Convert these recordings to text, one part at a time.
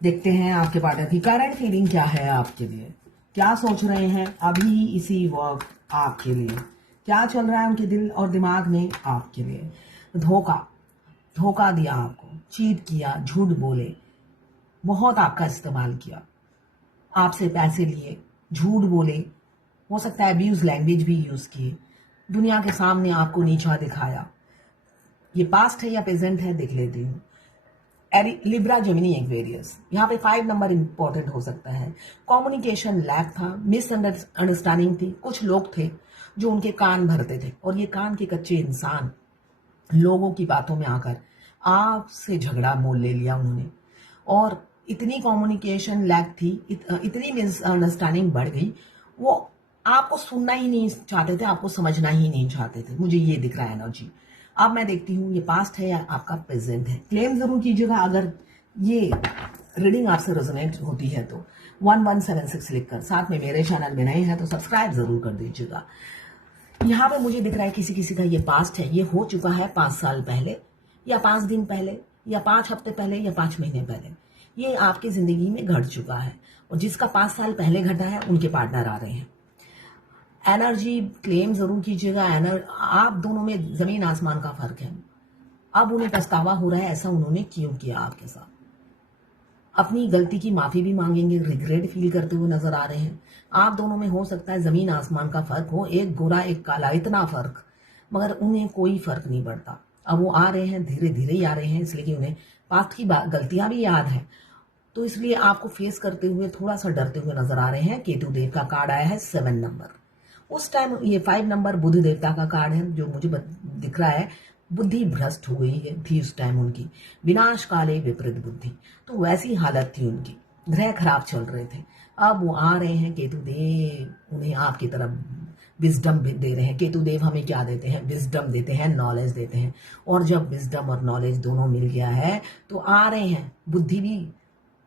देखते हैं आपके पार्टनर की करंट फीलिंग क्या है आपके लिए, क्या सोच रहे हैं अभी इसी वक्त आपके लिए, क्या चल रहा है उनके दिल और दिमाग में आपके लिए। धोखा धोखा दिया आपको, चीट किया, झूठ बोले, बहुत आपका इस्तेमाल किया, आपसे पैसे लिए, झूठ बोले, हो सकता है अब्यूज लैंग्वेज भी यूज किए, दुनिया के सामने आपको नीचा दिखाया। ये पास्ट है या प्रेजेंट है देख लेती हूँ। लिब्रा जेमिनी एक्वेरियस, यहाँ पे 5 नंबर इंपॉर्टेंट हो सकता है। कम्युनिकेशन लैक था, मिसअंडरस्टैंडिंग थी, कुछ लोग थे जो उनके कान भरते थे और ये कान के कच्चे इंसान लोगों की बातों में आकर आपसे झगड़ा मोल ले लिया उन्होंने। और इतनी कम्युनिकेशन लैक थी, इतनी मिसअंडरस्टैंडिंग बढ़ गई, वो आपको सुनना ही नहीं चाहते थे, आपको समझना ही नहीं चाहते थे। मुझे ये दिख रहा है एनर्जी। अब मैं देखती हूँ ये पास्ट है या आपका प्रेजेंट है। क्लेम जरूर कीजिएगा अगर ये रीडिंग आपसे रेजोनेट होती है तो 1176 लिखकर, साथ में मेरे चैनल में नए हैं तो सब्सक्राइब जरूर कर दीजिएगा। यहाँ पे मुझे दिख रहा है किसी किसी का ये पास्ट है, ये हो चुका है 5 साल पहले या 5 दिन पहले या 5 हफ्ते पहले या 5 महीने पहले, ये आपकी जिंदगी में घट चुका है। और जिसका 5 साल पहले घटा है उनके पार्टनर आ रहे हैं। एनर्जी क्लेम जरूर कीजिएगा। आप दोनों में जमीन आसमान का फर्क है। अब उन्हें पछतावा हो रहा है ऐसा उन्होंने क्यों किया आपके साथ। अपनी गलती की माफी भी मांगेंगे, रिग्रेट फील करते हुए नजर आ रहे हैं। आप दोनों में हो सकता है जमीन आसमान का फर्क हो, एक गोरा एक काला, इतना फर्क, मगर उन्हें कोई फर्क नहीं पड़ता। अब वो आ रहे हैं, धीरे धीरे ही आ रहे हैं, इसलिए कि उन्हें पास्ट की गलतियां भी याद है, तो इसलिए आपको फेस करते हुए थोड़ा सा डरते हुए नजर आ रहे हैं। केतु देव का कार्ड आया है 7 नंबर। उस टाइम ये 5 नंबर बुध देवता का कार्ड है, जो मुझे दिख रहा है बुद्धि भ्रष्ट हो गई है थी उस टाइम उनकी, विनाश काले विपरीत बुद्धि, तो वैसी हालत थी उनकी, ग्रह खराब चल रहे थे। अब वो आ रहे हैं केतु देव, उन्हें आपकी तरफ विजडम दे रहे हैं। केतु देव हमें क्या देते हैं? विजडम देते हैं, नॉलेज देते हैं। और जब विजडम और नॉलेज दोनों मिल गया है तो आ रहे हैं, बुद्धि भी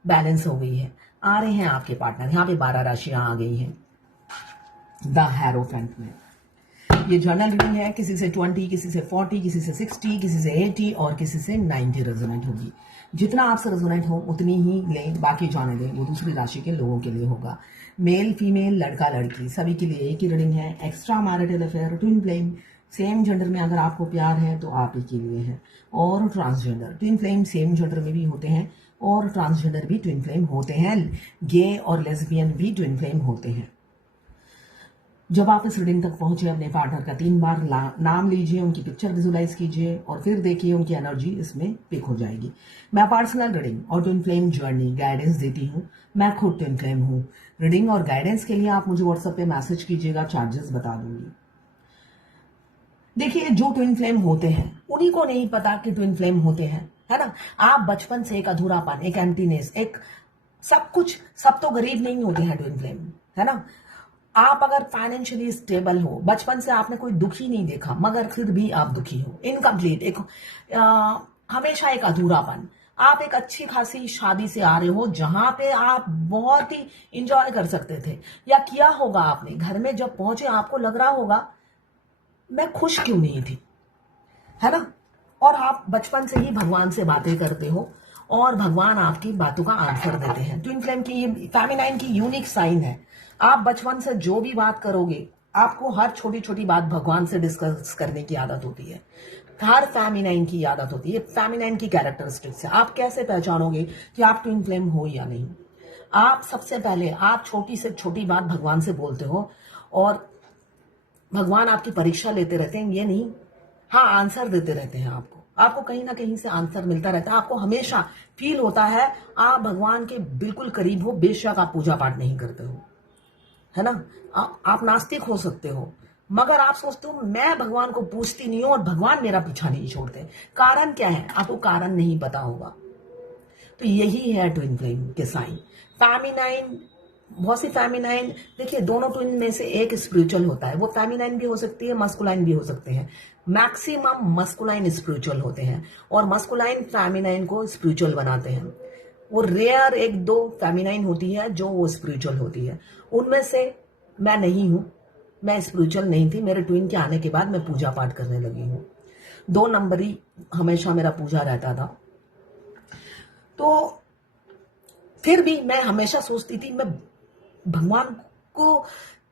बैलेंस हो गई है, आ रहे हैं आपके पार्टनर। यहाँ पे 12 राशियां आ गई हैं द हैरोफेंट में। ये जर्नल रीडिंग है, किसी से 20, किसी से 40, किसी से 60, किसी से 80 और किसी से 90 रेजोनेट होगी। जितना आपसे रेजोनेट हो उतनी ही लें, बाकी जाने दें, वो दूसरी राशि के लोगों के लिए होगा। मेल फीमेल, लड़का लड़की, सभी के लिए एक ही रीडिंग है। Extra marital affair, twin flame, same gender में अगर आपको प्यार है तो आप ही के लिए है। और transgender, twin flame same gender में भी होते हैं और ट्रांसजेंडर भी ट्विन फ्लेम होते हैं। गे और लेस्बियन भी ट्विन फ्लेम होते हैं। जब आप इस रीडिंग तक पहुंचे, अपने पार्टनर का 3 बार नाम लीजिए, उनकी पिक्चर विजुलाइज कीजिए और फिर देखिए उनकी एनर्जी इसमें पिक हो जाएगी। मैं पर्सनल रीडिंग और ट्विन फ्लेम जर्नी गाइडेंस देती हूँ। मैं खुद ट्विन फ्लेम हूँ। रीडिंग और गाइडेंस के लिए आप मुझे व्हाट्सएप पे मैसेज कीजिएगा, चार्जेस बता दूंगी। देखिए, जो ट्विन फ्लेम होते हैं उन्हीं को नहीं पता कि ट्विन फ्लेम होते हैं, है ना। आप बचपन से एक अधूरापन, एक एम्प्टीनेस, एक सब कुछ, सब तो गरीब नहीं होते हैं ट्विन फ्लेम, है ना। आप अगर फाइनेंशियली स्टेबल हो, बचपन से आपने कोई दुखी नहीं देखा मगर फिर भी आप दुखी हो, इनकम्प्लीट, एक हमेशा एक अधूरापन। आप एक अच्छी खासी शादी से आ रहे हो जहां पे आप बहुत ही इंजॉय कर सकते थे, या किया होगा आपने। घर में जब पहुंचे आपको लग रहा होगा मैं खुश क्यों नहीं थी, है ना। और आप बचपन से ही भगवान से बातें करते हो और भगवान आपकी बातों का आंसर देते हैं। ट्विन फ्लेम की ये फेमिनाइन की यूनिक साइन है। आप बचपन से जो भी बात करोगे, आपको हर छोटी छोटी बात भगवान से डिस्कस करने की आदत होती है। हर फेमिनाइन की आदत होती है, फेमिनाइन की कैरेक्टरिस्टिक्स है। आप कैसे पहचानोगे कि आप ट्विन फ्लेम हो या नहीं? आप सबसे पहले, आप छोटी से छोटी बात भगवान से बोलते हो और भगवान आपकी परीक्षा लेते रहते हैं, ये नहीं, हाँ, आंसर देते रहते हैं आपको। आपको कहीं ना कहीं से आंसर मिलता रहता है। आपको हमेशा फील होता है आप भगवान के बिल्कुल करीब हो, बेशक आप पूजा पाठ नहीं करते हो, है ना। आप नास्तिक हो सकते हो मगर आप सोचते हो मैं भगवान को पूछती नहीं हूं और भगवान मेरा पीछा नहीं छोड़ते। कारण क्या है? आपको कारण नहीं पता होगा। तो यही है ट्विन फ्लेम के साइन। फेमिनाइन, बहुत सी फेमिनाइन, देखिए दोनों ट्विन में से एक स्पिरिचुअल होता है, वो फेमिनाइन भी हो सकती है, मस्कुलाइन भी हो सकते हैं। मैक्सिमम मस्कुलाइन स्पिरिचुअल होते हैं और मस्कुलाइन फेमिनाइन को स्पिरिचुअल बनाते हैं। वो रेयर 1-2 फेमिनाइन होती है जो वो स्पिरिचुअल होती है। उनमें से मैं नहीं हूं, मैं स्पिरिचुअल नहीं थी। मेरे ट्विन के आने के बाद मैं पूजा पाठ करने लगी हूँ। 2 नंबरी हमेशा मेरा पूजा रहता था। तो फिर भी मैं हमेशा सोचती थी, मैं भगवान को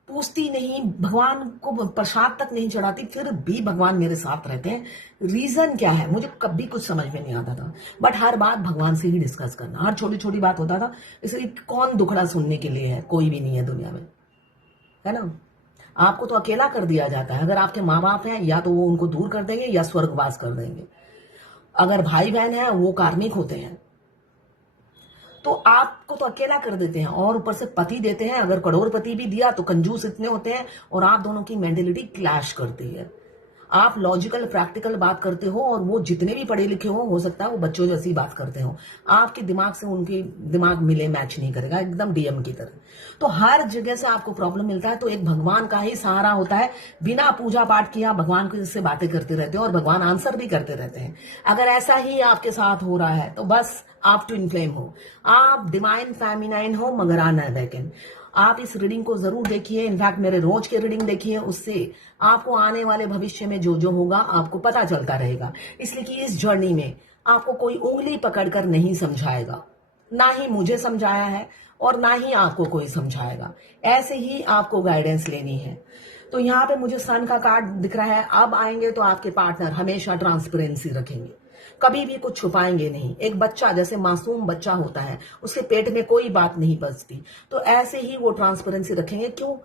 पूछती नहीं, भगवान को प्रसाद तक नहीं चढ़ाती, फिर भी भगवान मेरे साथ रहते हैं। रीजन क्या है मुझे कभी कुछ समझ में नहीं आता था, बट हर बात भगवान से ही डिस्कस करना, हर छोटी छोटी बात होता था। इसलिए कौन दुखड़ा सुनने के लिए है, कोई भी नहीं है दुनिया में, है ना। आपको तो अकेला कर दिया जाता है। अगर आपके माँ बाप हैं, या तो वो उनको दूर कर देंगे या स्वर्गवास कर देंगे। अगर भाई बहन है, वो कार्मिक होते हैं, तो आपको तो अकेला कर देते हैं, और ऊपर से पति देते हैं। अगर करोड़पति भी दिया तो कंजूस इतने होते हैं, और आप दोनों की मेंटेलिटी क्लैश करती है। आप लॉजिकल प्रैक्टिकल बात करते हो, और वो जितने भी पढ़े लिखे हो सकता है वो बच्चों जैसी बात करते हो। आपके दिमाग से उनकी दिमाग मिले, मैच नहीं करेगा, एकदम डीएम की तरह। तो हर जगह से आपको प्रॉब्लम मिलता है, तो एक भगवान का ही सहारा होता है। बिना पूजा पाठ किया भगवान को इससे बातें करते रहते हो, और भगवान आंसर भी करते रहते हैं। अगर ऐसा ही आपके साथ हो रहा है तो बस आप ट्विन फ्लेम हो, आप डिवाइन फेमिनाइन हो, मगराना अवेकन। आप इस रीडिंग को जरूर देखिए, इनफैक्ट मेरे रोज के रीडिंग देखिए, उससे आपको आने वाले भविष्य में जो जो होगा आपको पता चलता रहेगा। इसलिए कि इस जर्नी में आपको कोई उंगली पकड़कर नहीं समझाएगा, ना ही मुझे समझाया है और ना ही आपको कोई समझाएगा। ऐसे ही आपको गाइडेंस लेनी है। तो यहाँ पे मुझे सन का कार्ड दिख रहा है। अब आएंगे तो आपके पार्टनर हमेशा ट्रांसपेरेंसी रखेंगे, कभी भी कुछ छुपाएंगे नहीं। एक बच्चा जैसे मासूम बच्चा होता है, उसके पेट में कोई बात नहीं बचती, तो ऐसे ही वो ट्रांसपेरेंसी रखेंगे। क्यों?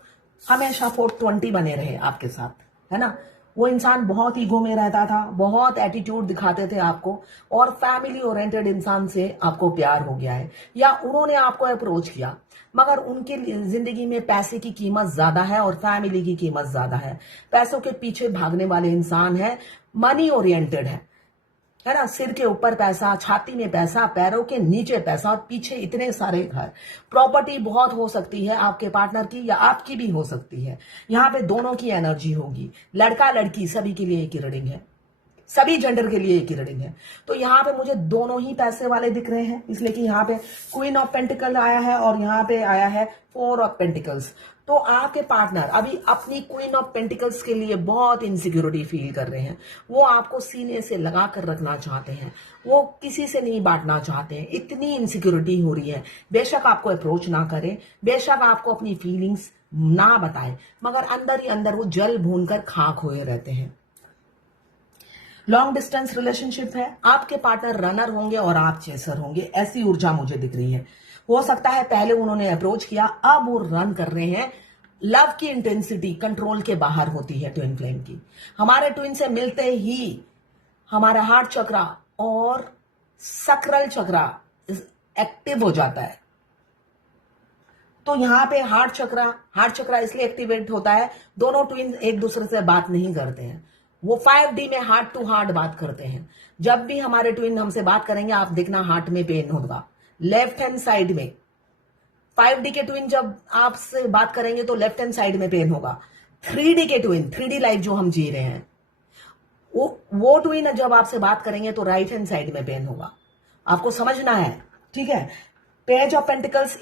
हमेशा 420 बने रहे आपके साथ, है ना। वो इंसान बहुत ईगो में रहता था, बहुत एटीट्यूड दिखाते थे आपको, और फैमिली ओरिएंटेड इंसान से आपको प्यार हो गया है, या उन्होंने आपको अप्रोच किया, मगर उनकी जिंदगी में पैसे की कीमत ज्यादा है और फैमिली की कीमत ज्यादा है। पैसों के पीछे भागने वाले इंसान है, मनी ओरिएंटेड है ना। सिर के ऊपर पैसा, छाती में पैसा, पैरों के नीचे पैसा, और पीछे इतने सारे घर। प्रॉपर्टी बहुत हो सकती है आपके पार्टनर की, या आपकी भी हो सकती है। यहाँ पे दोनों की एनर्जी होगी, लड़का लड़की सभी के लिए एक ही रीडिंग है, सभी जेंडर के लिए एक ही रीडिंग है। तो यहाँ पे मुझे दोनों ही पैसे वाले दिख रहे हैं, इसलिए कि यहाँ पे क्वीन ऑफ पेंटिकल आया है और यहाँ पे आया है 4 ऑफ पेंटिकल्स। तो आपके पार्टनर अभी अपनी क्वीन ऑफ पेंटिकल्स के लिए बहुत इनसिक्योरिटी फील कर रहे हैं। वो आपको सीने से लगा कर रखना चाहते हैं, वो किसी से नहीं बांटना चाहते हैं। इतनी इनसिक्योरिटी हो रही है। बेशक आपको अप्रोच ना करें, बेशक आपको अपनी फीलिंग्स ना बताएं, मगर अंदर ही अंदर वो जल भून कर खाक हुए रहते हैं। लॉन्ग डिस्टेंस रिलेशनशिप है, आपके पार्टनर रनर होंगे और आप चेसर होंगे, ऐसी ऊर्जा मुझे दिख रही है। हो सकता है पहले उन्होंने अप्रोच किया, अब वो रन कर रहे हैं। लव की इंटेंसिटी कंट्रोल के बाहर होती है ट्विन फ्लेम की। हमारे ट्विन से मिलते ही हमारा हार्ट चक्रा और सक्राल चक्रा एक्टिव हो जाता है। तो यहाँ पे हार्ट चक्रा इसलिए एक्टिवेट होता है, दोनों ट्विन एक दूसरे से बात नहीं करते हैं, वो 5D में हार्ट टू हार्ट बात करते हैं। जब भी हमारे ट्विन हमसे बात करेंगे, आप देखना हार्ट में पेन होगा, लेफ्ट हैंड साइड में। 5D के ट्विन जब आपसे बात करेंगे तो लेफ्ट हैंड साइड में पेन होगा। 3D के ट्विन, 3D लाइफ जो हम जी रहे हैं, वो ट्विन जब आपसे बात करेंगे तो राइट हैंड साइड में पेन होगा। आपको समझना है, ठीक है। पेज ऑफ पेंटिकल्स,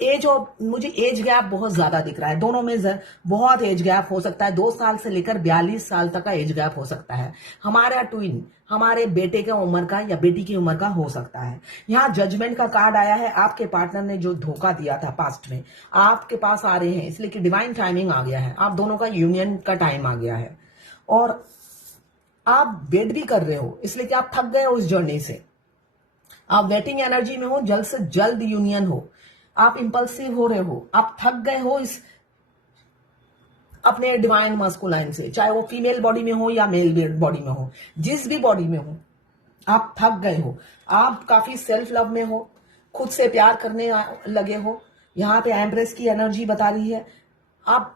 मुझे एज गैप बहुत ज्यादा दिख रहा है, दोनों में बहुत एज गैप हो सकता है। 2 साल से लेकर 42 साल तक का एज गैप हो सकता है। हमारा ट्विन हमारे बेटे के उम्र का या बेटी की उम्र का हो सकता है। यहाँ जजमेंट का कार्ड आया है। आपके पार्टनर ने जो धोखा दिया था पास्ट में, आपके पास आ रहे हैं, इसलिए कि डिवाइन टाइमिंग आ गया है, आप दोनों का यूनियन का टाइम आ गया है। और आप वेट भी कर रहे हो, इसलिए कि आप थक गए हो इस जर्नी से, आप वेटिंग एनर्जी में हो, जल्द से जल्द यूनियन हो। आप इंपल्सिव हो रहे हो, आप थक गए हो इस अपने डिवाइन मस्कुलाइन से, चाहे वो फीमेल बॉडी में हो या मेल बॉडी में हो, जिस भी बॉडी में हो आप थक गए हो। आप काफी सेल्फ लव में हो, खुद से प्यार करने लगे हो। यहाँ पे एम्प्रेस की एनर्जी बता रही है, आप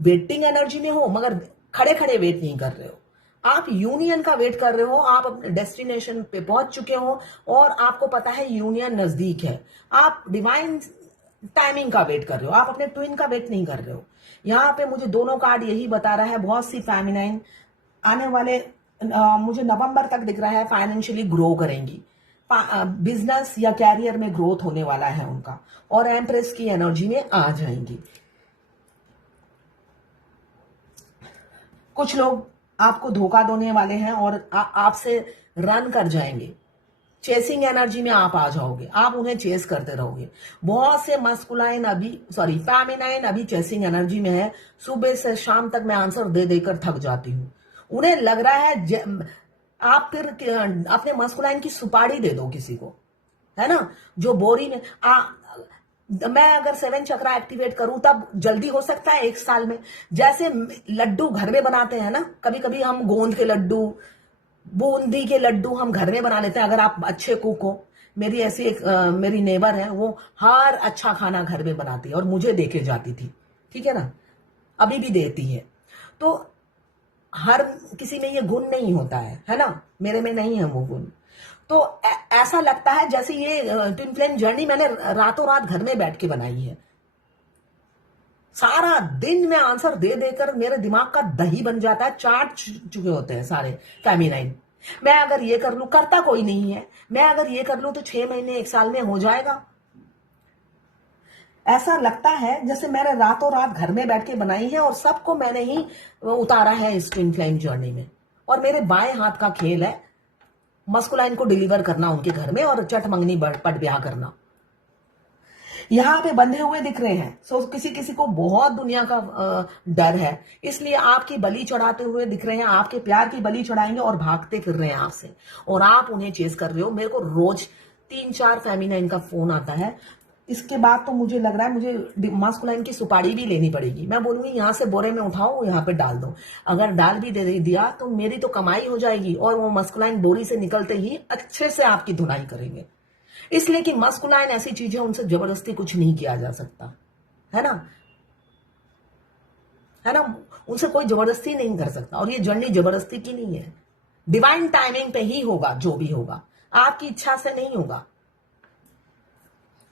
वेटिंग एनर्जी में हो, मगर खड़े खड़े वेट नहीं कर रहे हो, आप यूनियन का वेट कर रहे हो। आप अपने डेस्टिनेशन पे पहुंच चुके हो और आपको पता है यूनियन नजदीक है। आप डिवाइन टाइमिंग का वेट कर रहे हो, आप अपने ट्विन का वेट नहीं कर रहे हो। यहाँ पे मुझे दोनों कार्ड यही बता रहा है, बहुत सी फेमिनाइन आने वाले मुझे नवंबर तक दिख रहा है, फाइनेंशियली ग्रो करेंगी, बिजनेस या कैरियर में ग्रोथ होने वाला है उनका, और एम्प्रेस की एनर्जी में आ जाएंगी। कुछ लोग आपको धोखा देने वाले हैं और आपसे रन कर जाएंगे, चेसिंग एनर्जी में आप आ जाओगे, आप उन्हें चेस करते रहोगे। बहुत से मस्कुलाइन फेमिनाइन अभी चेसिंग एनर्जी में है। सुबह से शाम तक मैं आंसर दे देकर थक जाती हूँ। उन्हें लग रहा है आप फिर अपने मस्कुलाइन की सुपारी दे दो किसी को, है ना, जो बोरी में मैं अगर 7 चक्रा एक्टिवेट करूं तब जल्दी हो सकता है 1 साल में। जैसे लड्डू घर में बनाते हैं ना, कभी कभी हम गोंद के लड्डू, बूंदी के लड्डू हम घर में बना लेते हैं। अगर आप अच्छे कुक हो, मेरी ऐसी एक मेरी नेबर है, वो हर अच्छा खाना घर में बनाती है और मुझे देके जाती थी, ठीक है ना, अभी भी देती है। तो हर किसी में ये गुण नहीं होता है ना, मेरे में नहीं है वो गुण। तो ऐसा लगता है जैसे ये ट्विन फ्लेम जर्नी मैंने रातों रात घर में बैठ के बनाई है। सारा दिन में आंसर दे देकर मेरे दिमाग का दही बन जाता है, चाट चुके होते हैं सारे फेमिनाइन। मैं अगर ये कर लूं, करता कोई नहीं है, मैं अगर ये कर लूं तो 6 महीने 1 साल में हो जाएगा। ऐसा लगता है जैसे मैंने रातों रात घर में बैठ के बनाई है और सबको मैंने ही उतारा है इस ट्विन फ्लेम जर्नी में। और मेरे बाएं हाथ का खेल है मस्कुलाइन को डिलीवर करना उनके घर में और चट मंगनी पट ब्याह करना। यहां पे बंधे हुए दिख रहे हैं, सो किसी किसी को बहुत दुनिया का डर है, इसलिए आपकी बलि चढ़ाते हुए दिख रहे हैं, आपके प्यार की बलि चढ़ाएंगे और भागते फिर रहे हैं आपसे, और आप उन्हें चेस कर रहे हो। मेरे को रोज 3-4 फेमिनाइन का फोन आता है। इसके बाद तो मुझे लग रहा है मुझे मास्कुलाइन की सुपारी भी लेनी पड़ेगी। मैं बोलूंगी यहाँ से बोरे में उठाओ, यहाँ पे डाल दो। अगर डाल भी दे दिया तो मेरी तो कमाई हो जाएगी, और वो मास्कुलाइन बोरी से निकलते ही अच्छे से आपकी धुनाई करेंगे। इसलिए कि मास्कुलाइन ऐसी चीज है, उनसे जबरदस्ती कुछ नहीं किया जा सकता, है ना, उनसे कोई जबरदस्ती नहीं कर सकता। और ये जर्नी जबरदस्ती की नहीं है, डिवाइन टाइमिंग पे ही होगा, जो भी होगा आपकी इच्छा से नहीं होगा।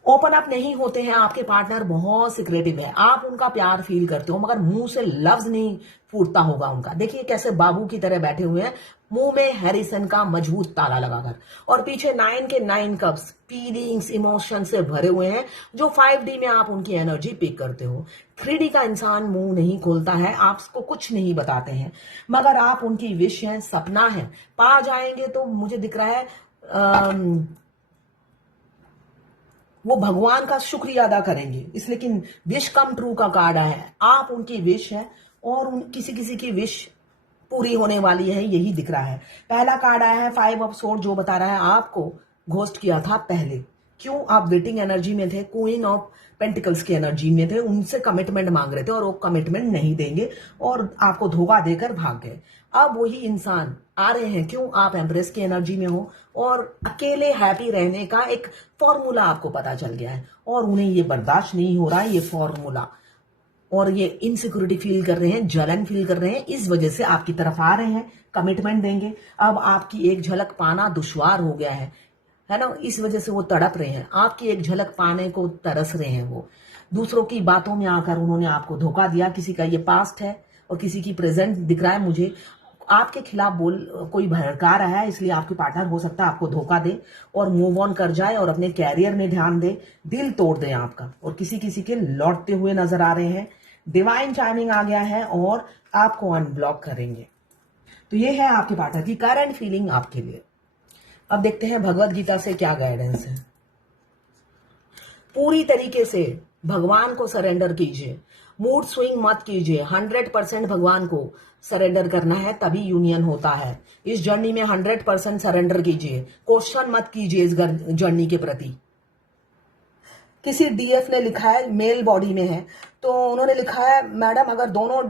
ओपन अप नहीं होते हैं आपके पार्टनर, बहुत सिक्रेटिव है, आप उनका प्यार फील करते हो मगर मुंह से लफ्ज नहीं फूटता होगा उनका। देखिए कैसे बाबू की तरह बैठे हुए हैं, मुंह में हैरिसन का मजबूत ताला लगाकर, और पीछे 9 के 9 कप्स फीलिंग्स इमोशन से भरे हुए हैं, जो 5D में आप उनकी एनर्जी पिक करते हो। 3D का इंसान मुंह नहीं खोलता है, आपको कुछ नहीं बताते हैं, मगर आप उनकी विश है, सपना है, पा जाएंगे तो मुझे दिख रहा है वो भगवान का शुक्रिया अदा करेंगे। इसलिए कि विश कम ट्रू का कार्ड आया है, आप उनकी विश है और किसी किसी की विश पूरी होने वाली है, यही दिख रहा है। पहला कार्ड आया है 5 ऑफ सोर्ड, जो बता रहा है आपको घोस्ट किया था पहले, क्यों आप वेटिंग एनर्जी में थे, क्वीन ऑफ पेंटिकल्स की एनर्जी में थे, उनसे कमिटमेंट मांग रहे थे और वो कमिटमेंट नहीं देंगे और आपको धोखा देकर भाग गए। अब वही इंसान आ रहे हैं, क्यों आप एम्प्रेस की एनर्जी में हो और अकेले हैप्पी रहने का एक फॉर्मूला आपको पता चल गया है, और उन्हें ये बर्दाश्त नहीं हो रहा है ये फॉर्मूला, और ये इनसिक्योरिटी फील कर रहे हैं, जलन फील कर रहे हैं, इस वजह से आपकी तरफ आ रहे हैं, कमिटमेंट देंगे। अब आपकी एक झलक पाना दुश्वार हो गया है ना, इस वजह से वो तड़प रहे हैं, आपकी एक झलक पाने को तरस रहे हैं। वो दूसरों की बातों में आकर उन्होंने आपको धोखा दिया। किसी का ये पास्ट है और किसी की प्रेजेंट दिख रहा है मुझे, आपके खिलाफ कोई भड़का रहा है, इसलिए आपके पार्टनर हो सकता है आपको धोखा दे और मूव ऑन कर जाए और अपने कैरियर में ध्यान दे, दिल तोड़ दे आपका। और किसी किसी के लौटते हुए नजर आ रहे हैं, डिवाइन टाइमिंग आ गया है और आपको अनब्लॉक करेंगे। तो ये है आपके पार्टनर की करंट फीलिंग आपके लिए। अब देखते हैं भगवत गीता से क्या गाइडेंस है। पूरी तरीके से भगवान को सरेंडर कीजिए, मूड स्विंग मत कीजिए, 100% भगवान को सरेंडर करना है, तभी यूनियन होता है। इस जर्नी में 100% सरेंडर कीजिए, क्वेश्चन मत कीजिए इस जर्नी के प्रति। किसी डीएफ ने लिखा है, मेल बॉडी में है, तो उन्होंने लिखा है मैडम अगर दोनों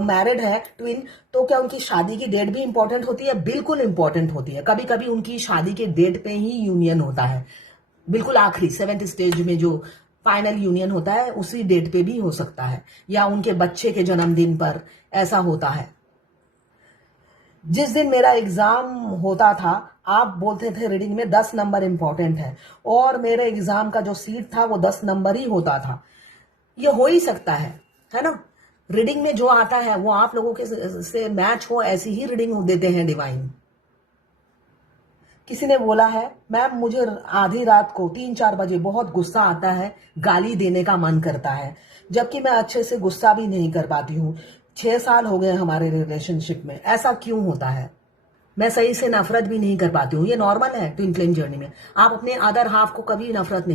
मैरिड है ट्विन, तो क्या उनकी शादी की डेट भी इंपॉर्टेंट होती है? बिल्कुल इंपॉर्टेंट होती है। कभी कभी उनकी शादी के डेट पे ही यूनियन होता है, बिल्कुल आखिरी 7th स्टेज में जो फाइनल यूनियन होता है उसी डेट पे भी हो सकता है, या उनके बच्चे के जन्मदिन पर ऐसा होता है। जिस दिन मेरा एग्जाम होता था, आप बोलते थे रीडिंग में 10 नंबर इंपॉर्टेंट है, और मेरे एग्जाम का जो सीट था वो 10 नंबर ही होता था। ये हो ही सकता है ना, रीडिंग में जो आता है वो आप लोगों के से मैच हो, ऐसी ही रीडिंग देते हैं डिवाइन। किसी ने बोला है मैम मुझे आधी रात को 3-4 बजे बहुत गुस्सा आता है, गाली देने का मन करता है, जबकि मैं अच्छे से गुस्सा भी नहीं कर पाती हूँ। 6 साल हो गए हमारे रिलेशनशिप में, ऐसा क्यों होता है? मैं सही से नफरत भी नहीं कर पाती हूँ, ये नॉर्मल है ट्विन फ्लेम जर्नी में। आप अपने अदर हाफ को कभी नफरत नहीं